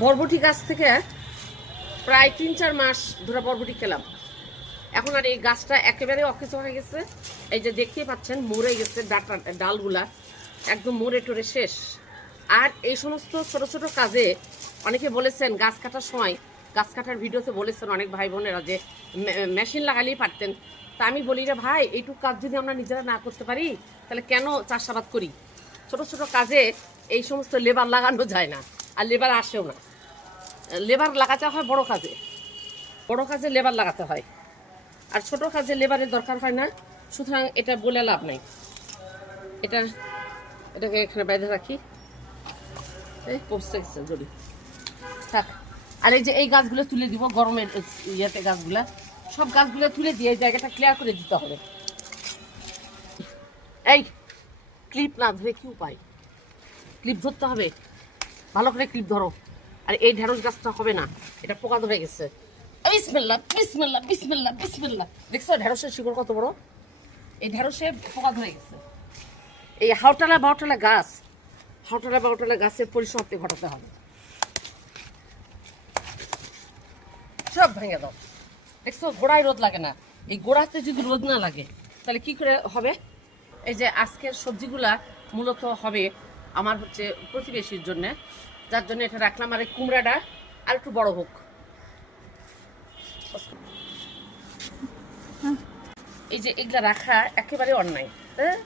বরবটি গাছ থেকে প্রায় ৩-৪ মাস ধরে বরবটি খেলাম। এখন আর এই গাছটা একেবারে অকেজ হয়ে গেছে। এই যে দেখতেই পাচ্ছেন মরে গেছে ডালগুলা, একদম মরে টরে শেষ। আর এই সমস্ত ছোট ছোট কাজে অনেকে বলেছেন, গাছ কাটার সময়, গাছ কাটার ভিডিওতে বলেছেন অনেক ভাই বোনেরা যে মেশিন লাগালেই পারতেন। তা আমি বলি রে ভাই, এইটুকু কাজ যদি আমরা নিজেরা না করতে পারি তাহলে কেন চাষাবাদ করি? ছোট ছোট কাজে এই সমস্ত লেবার লাগানো যায় না, আর লেবার আসেও না। লেবার লাগাতে হয় বড় কাজে, বড় কাজে লেবার লাগাতে হয়, আর ছোট কাজে লেবারের দরকার হয় না। সুতরাং এটা বলে লাভ নাই। এটাকে এখানে বেঁধে রাখি। এই পৌঁছে গেছে জড়ি থাক। আর এই যে এই গাছগুলো তুলে দিব গরমের ইয়েতে, গাছগুলা সব গাছগুলো তুলে দিয়ে এই জায়গাটা ক্লিয়ার করে দিতে হবে। এই ক্লিপ না ধরে কি উপায়? ক্লিপ ধরতে হবে, ভালো করে ক্লিপ ধরো। আর এই ঢেঁড়স গাছটা হবে না, এটা পোকা ধরে গেছে। বিসমিল্লাহ বিসমিল্লাহ বিসমিল্লাহ বিসমিল্লাহ। দেখছো ঢেঁড়সের শিকড় কত বড়? এই ঢেঁড়সে পোকা ধরে গেছে। এই হাওটালা বাউটালা গাছ, হাওটালা বাউটালা গাছের পরিসমাপ্তি ঘটাতে হবে। সব ভেঙে দাও। দেখছো গোড়ায় রোদ লাগে না। এই গোড়াতে যদি রোদ না লাগে তাহলে কি করে হবে? এই যে আজকের সবজিগুলা মূলত হবে আমার হচ্ছে প্রতিবেশীর জন্য, যার জন্য এটা রাখলাম। আর এই কুমড়াটা আর একটু বড় হোক। এই যে এগুলা রাখা একেবারে অন্যায়। হ্যাঁ,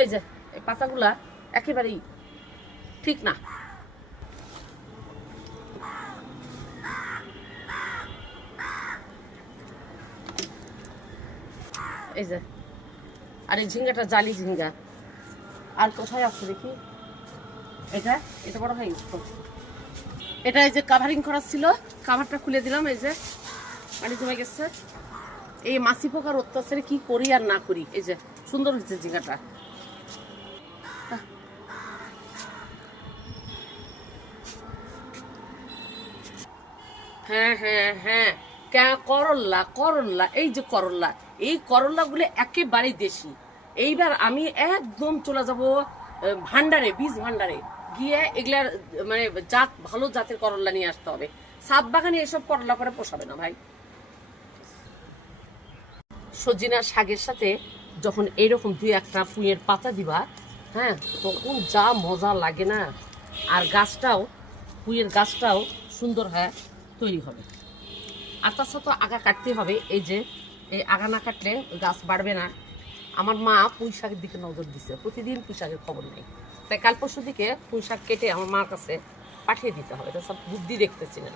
এই যে এই পাতাগুলা একেবারেই ঠিক না। এই যে আর এই ঝিঙ্গাটা জালি ঝিঙ্গা। আর কোথায় আছে দেখি? এটা এটা বড় হয়ে গেছে। এটা এই যে কাভারিং করা ছিল, কাভারটা খুলে দিলাম। এই যে পানি জমে গেছে। এই মাছি পোকার অত্যাচারে কি করি আর না করি। এই যে সুন্দর হয়েছে ঝিঙ্গাটা। হ্যাঁ হ্যাঁ হ্যাঁ, করল্লা করল্লা, এই যে করল্লা, এই করল্লাগুলো একেবারেই দেশি। এইবার আমি একদম চলে যাব ভান্ডারে, বীজ ভান্ডারে গিয়ে এগুলার মানে জাত, ভালো জাতের করল্লা নিয়ে আসতে হবে। সাত বাগানে এসব করল্লা করে পোষাবে না ভাই। সজিনা শাকের সাথে যখন এইরকম 2-1টা পুঁইয়ের পাতা দিবা, হ্যাঁ, তখন যা মজা লাগে না। আর গাছটাও, পুঁইয়ের গাছটাও সুন্দর হয়ে তৈরি হবে। আর তাছাড়া তো আগা কাটতে হবে। এই যে এই আগা না কাটলে গাছ বাড়বে না। আমার মা পুঁই শাকের দিকে নজর দিচ্ছে, প্রতিদিন পুঁই শাকের খবর নেই। তাই কাল পরশু দিকে পুঁই শাক কেটে আমার মার কাছে পাঠিয়ে দিতে হবে। তো সব বুদ্ধি দেখতেছি না।